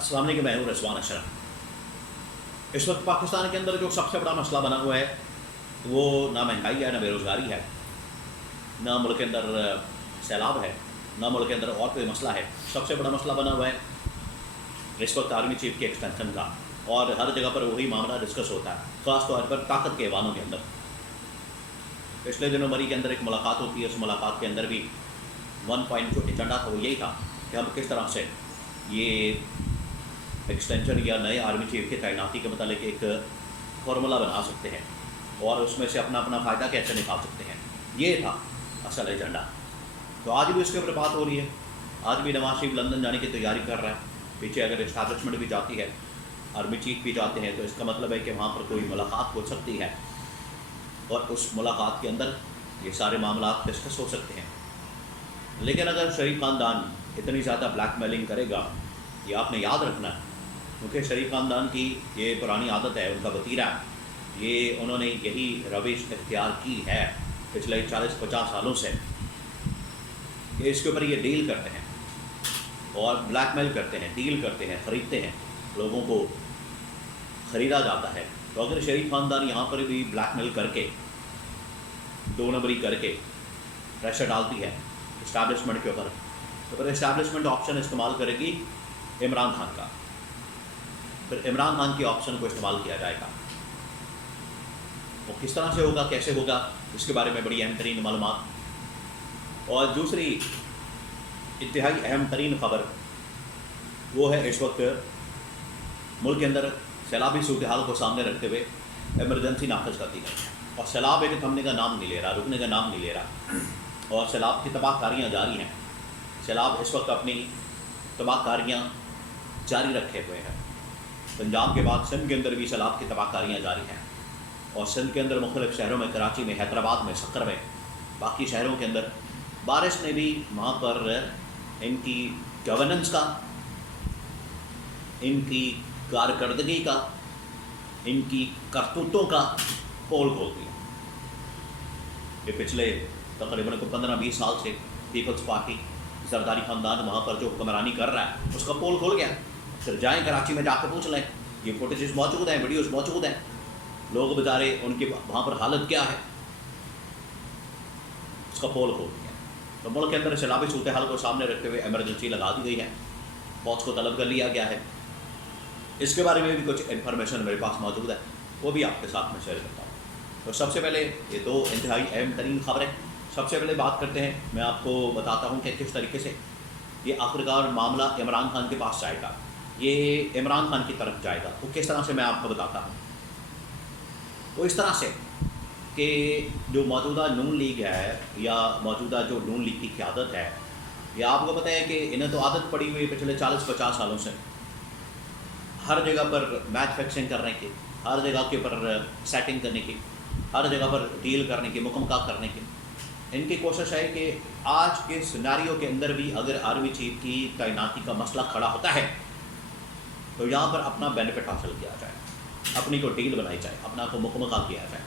अस्सलाम वालेकुम, मैं हूं रिजवान अशरफ। इस वक्त पाकिस्तान के अंदर जो सबसे बड़ा मसला बना हुआ है वो ना महंगाई है, ना बेरोज़गारी है, ना मुल्क के अंदर सैलाब है, ना मुल्क के अंदर और कोई मसला है। सबसे बड़ा मसला बना हुआ है इस वक्त आर्मी चीफ के एक्सटेंशन का, और हर जगह पर वही मामला डिस्कस होता है, ख़ास तौर पर ताकत के ऐवानों के अंदर। पिछले दिनों मरी के अंदर एक मुलाकात होती है, उस मुलाकात के अंदर भी वन पॉइंट जो एजेंडा था वो यही था कि हम किस तरह से ये एक्सटेंशन या नए आर्मी चीफ की तैनाती के मतलब एक फार्मूला बना सकते हैं और उसमें से अपना अपना फ़ायदा कैसे निकाल सकते हैं। ये था असल एजेंडा। तो आज भी उसके ऊपर बात हो रही है। आज भी नवाज शरीफ लंदन जाने की तैयारी कर रहा है। पीछे अगर इस्टेब्लिशमेंट भी जाती है, आर्मी चीफ भी जाते हैं, तो इसका मतलब है कि वहाँ पर कोई मुलाकात हो सकती है और उस मुलाकात के अंदर ये सारे मामला डिस्कस हो सकते हैं। लेकिन अगर शरीफ ख़ानदान इतनी ज़्यादा ब्लैकमेलिंग करेगा, ये आपने याद रखना है, क्योंकि शरीफ ख़ानदान की ये पुरानी आदत है, उनका वतीरा है, ये उन्होंने यही रविश इख्तियार की है पिछले 40-50 सालों से कि इसके ऊपर ये डील करते हैं और ब्लैकमेल करते हैं, डील करते हैं, ख़रीदते हैं, लोगों को ख़रीदा जाता है। तो अगर शरीफ ख़ानदान यहाँ पर भी ब्लैकमेल करके, दो नंबरी करके प्रेशर डालती है इस्टेब्लिशमेंट के ऊपर, तो फिर इस्टेब्लिशमेंट ऑप्शन इस्तेमाल करेगी इमरान खान का, फिर इमरान खान के ऑप्शन को इस्तेमाल किया जाएगा। वो किस तरह से होगा, कैसे होगा, इसके बारे में बड़ी अहम तरीन मालूमात। और दूसरी इंतहाई अहम तरीन ख़बर वो है इस वक्त मुल्क के अंदर सैलाबी सूरत हाल को सामने रखते हुए एमरजेंसी नाफिज कर दी गई, और सैलाब एक थमने का नाम नहीं ले रहा, रुकने का नाम नहीं ले रहा, और सैलाब की तबाहकारियाँ जारी हैं। सैलाब इस वक्त अपनी तबाहकारियाँ जारी रखे हुए हैं। पंजाब के बाद सिंध के अंदर भी सैलाब की तबाहकारियाँ जारी हैं, और सिंध के अंदर मुख्तलिफ़ शहरों में, कराची में, हैदराबाद में, सक्कर में, बाकी शहरों के अंदर बारिश ने भी वहाँ पर इनकी गवर्नेंस का, इनकी कारकर्दगी का, इनकी करतूतों का पोल खोल दिया। ये पिछले तकरीबन 15-20 साल से पीपल्स पार्टी, जरदारी ख़ानदान वहाँ पर जो हुक्मरानी कर रहा है, उसका पोल खोल गया। फिर जाएँ कराची में जाकर पूछ लें, ये फुटेजेस मौजूद हैं, वीडियोज़ मौजूद हैं, लोग बेचारे उनकी वहाँ पर हालत क्या है, उसका पोल खोल दिया। तो मुल्क के अंदर सैलाबी सूरत हाल को सामने रखते हुए एमरजेंसी लगा दी गई है, फौज को तलब कर लिया गया है। इसके बारे में भी कुछ इन्फॉर्मेशन मेरे पास मौजूद है, वो भी आपके साथ में शेयर करता हूँ। तो सबसे पहले ये दो इंतहाई अहम तरीन ख़बरें। सबसे पहले बात करते हैं, मैं आपको बताता हूँ कि किस तरीके से ये आखिरकार मामला इमरान खान के पास जाएगा, ये इमरान खान की तरफ जाएगा। तो किस तरह से मैं आपको बताता हूँ, तो इस तरह से कि जो मौजूदा नून लीग है या मौजूदा जो नून लीग की क़यादत है, या आपको पता है कि इन्हें तो आदत पड़ी हुई पिछले 40-50 सालों से हर जगह पर मैच फिक्सिंग करने की, हर जगह के ऊपर सेटिंग करने की, हर जगह पर डील करने की, मुकम्मल करने की। इनकी कोशिश है कि आज के सिनेरियो के अंदर भी अगर आर्मी चीफ की तैनाती का मसला खड़ा होता है तो यहाँ पर अपना बेनिफिट हासिल किया जाए, अपनी को डील बनाई जाए, अपना को मुकम्मल किया जाए,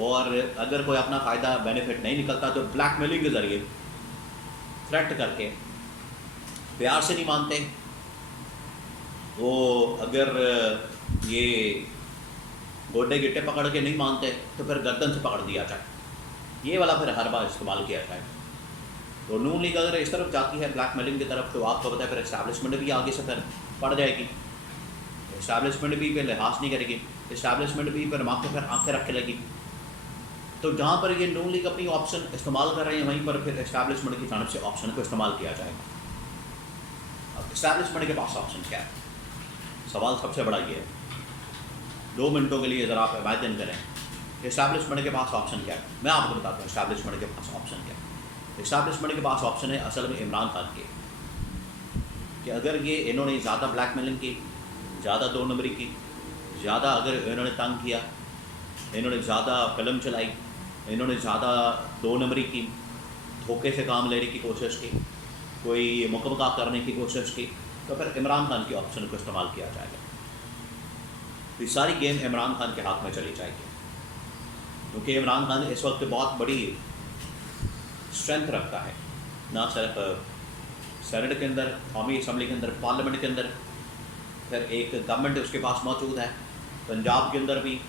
और अगर कोई अपना फ़ायदा बेनिफिट नहीं निकलता तो ब्लैकमेलिंग के ज़रिए थ्रेट करके, प्यार से नहीं मानते वो, अगर ये गोडे गिट्टे पकड़ के नहीं मानते तो फिर गर्दन से पकड़ दिया जाए, ये वाला फिर हर बार इस्तेमाल किया जाए। तो नून लीग अगर इस तरफ जाती है ब्लैकमेलिंग की तरफ, तो आपको पता है फिर इस्टेब्लिशमेंट भी आगे से फिर पड़ जाएगी, इस्टेब्लिशमेंट भी फिर लिहाज नहीं करेगी, इस्टेब्लिशमेंट भी फिर वहाँ पर फिर आँखें रखे लगी। तो जहाँ पर ये नून लीग अपनी ऑप्शन इस्तेमाल कर रहे हैं, वहीं पर फिर इस्टेब्लिशमेंट की जानब से ऑप्शन को इस्तेमाल किया जाएगा। अब इस्टेब्लिशमेंट के पास ऑप्शन क्या है, सवाल सबसे बड़ा ये है। 2 मिनटों के लिए ज़रा आप इमेजिन करें, इस्टेब्लिशमेंट के पास ऑप्शन क्या है। मैं आपको बताता हूँ इस्टेब्लिशमेंट के पास ऑप्शन क्या है। इस्टेब्लिशमेंट के पास ऑप्शन है असल में इमरान खान के, कि अगर ये इन्होंने ज़्यादा ब्लैकमेलिंग की, ज़्यादा दो नंबरी की, ज़्यादा अगर इन्होंने तंग किया, इन्होंने ज़्यादा कलम चलाई, इन्होंने ज़्यादा दो नंबरी की, धोखे से काम लेने की कोशिश की, कोई मुकम्मल करने की कोशिश की, तो फिर इमरान खान के ऑप्शन को इस्तेमाल किया जाएगा। तो सारी गेम इमरान खान के हाथ में चली जाएगी, क्योंकि इमरान खान इस वक्त बहुत बड़ी स्ट्रेंथ रखता है, ना सिर्फ सेनेट के अंदर, कौमी असम्बली के अंदर, पार्लियामेंट के अंदर, फिर एक गवर्नमेंट उसके पास मौजूद है। पंजाब के अंदर भी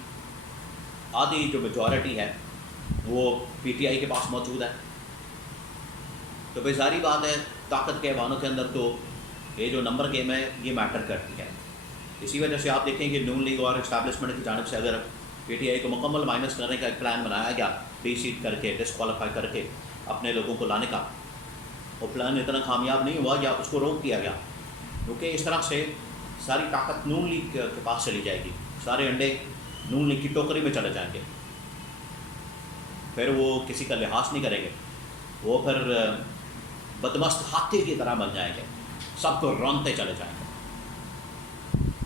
आधी जो मेजॉरिटी है वो पीटीआई के पास मौजूद है। तो भाई सारी बात है, ताकत के ऐवानों के अंदर तो ये जो नंबर गेम है ये मैटर करती है। इसी वजह से आप देखें कि नून लीग और इस्टेब्लिशमेंट की जानिब से अगर पीटीआई को मुकम्मल माइनस करने का एक प्लान बनाया गया, डीसीट करके डिस्क्वालीफाई करके अपने लोगों को लाने का, वो प्लान इतना कामयाब नहीं हुआ या उसको रोक दिया गया, क्योंकि इस तरह से सारी ताकत नून लीग के पास चली जाएगी, सारे अंडे नून लीग की टोकरी में चले जाएंगे। फिर वो किसी का लिहाज नहीं करेंगे, वो फिर बदमस्त हाथी की तरह बन जाएंगे, सबको रौनते चले जाएंगे।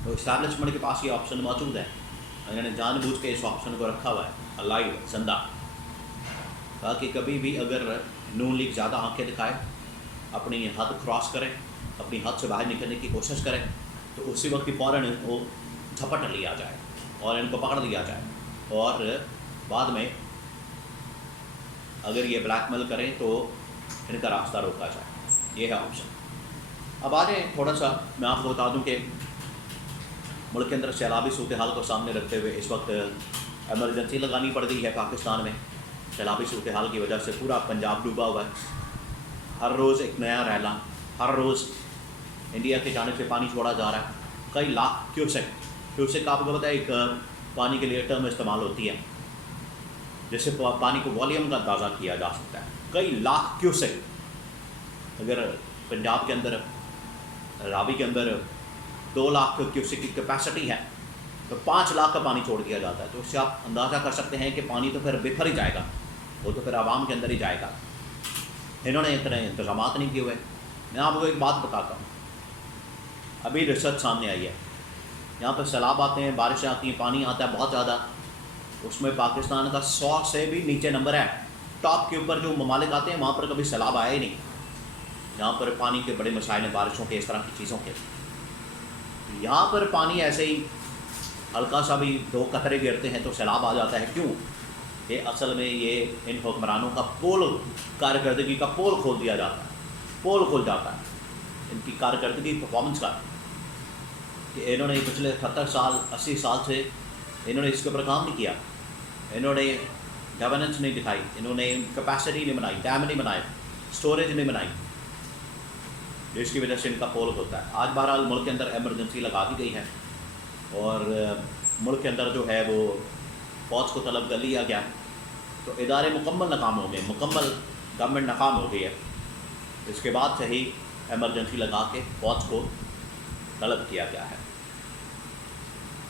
तो इस्टेब्लिशमेंट के पास ये ऑप्शन मौजूद है, इन्होंने जानबूझ के इस ऑप्शन को रखा हुआ है अलाइव जिंदा, ताकि कभी भी अगर नून लीग ज़्यादा आंखें दिखाए, अपनी हद क्रॉस करें, अपनी हद से बाहर निकलने की कोशिश करें, तो उसी वक्त फ़ौरन इनको झपट लिया जाए और इनको पकड़ लिया जाए, और बाद में अगर ये ब्लैकमेल करें तो इनका रास्ता रोका जाए। ये है ऑप्शन। अब आ जाए थोड़ा सा, मैं आपको बता दूं कि मुल्क के अंदर सैलाबी सूरत हाल को सामने रखते हुए इस वक्त एमरजेंसी लगानी पड़ गई है पाकिस्तान में। सैलाबी सूरत हाल की वजह से पूरा पंजाब डूबा हुआ है। हर रोज़ एक नया रैला, हर रोज़ इंडिया की जानिब से पानी छोड़ा जा रहा है, कई लाख क्यूसेक आपको पता है एक पानी के लिए टर्म इस्तेमाल होती है जिससे पानी को वॉल्यूम का अंदाज़ा किया जा सकता है। कई लाख क्यूसेक अगर पंजाब के अंदर, रावी के अंदर 2 लाख क्यूसेक की कैपेसिटी है तो 5 लाख का पानी छोड़ दिया जाता है, तो उससे आप अंदाज़ा कर सकते हैं कि पानी तो फिर बिखर ही जाएगा, वो तो फिर आवाम के अंदर ही जाएगा। इन्होंने इतने इंतजाम नहीं किए हुए। मैं आपको एक बात बताता हूँ, अभी रिसर्च सामने आई है, यहाँ पर सैलाब आते हैं, बारिशें आती हैं, पानी आता है बहुत ज़्यादा, उसमें पाकिस्तान का 100 से भी नीचे नंबर है। टॉप के ऊपर जो ममालिक आते हैं वहाँ पर कभी सैलाब आया ही नहीं। यहाँ पर पानी के बड़े मसाइल हैं, बारिशों के, इस तरह की चीज़ों के। यहाँ पर पानी ऐसे ही हल्का सा भी 2 कतरे गिरते हैं तो सैलाब आ जाता है। क्यों? ये असल में ये इन हुक्मरानों का पोल, कारकर्दगी का पोल खोल दिया जाता है, पोल खुल जाता है इनकी कारकर्दगी परफॉर्मेंस का, कि इन्होंने पिछले 70 साल 80 साल से इन्होंने इसके ऊपर काम नहीं किया, इन्होंने गवर्नेंस नहीं दिखाई, इन्होंने कैपेसिटी नहीं बनाई, डैम नहीं बनाए, स्टोरेज नहीं बनाई, जिसकी वजह से इनका पोल होता है। आज बहरहाल मुल्क के अंदर एमरजेंसी लगा दी गई है और मुल्क के अंदर जो है वो फ़ौज को तलब कर लिया गया, तो इदारे मुकम्मल नाकाम हो गए, मुकम्मल गवर्नमेंट नाकाम हो गई है। इसके बाद से ही एमरजेंसी लगा के फ़ौज को तलब किया गया है।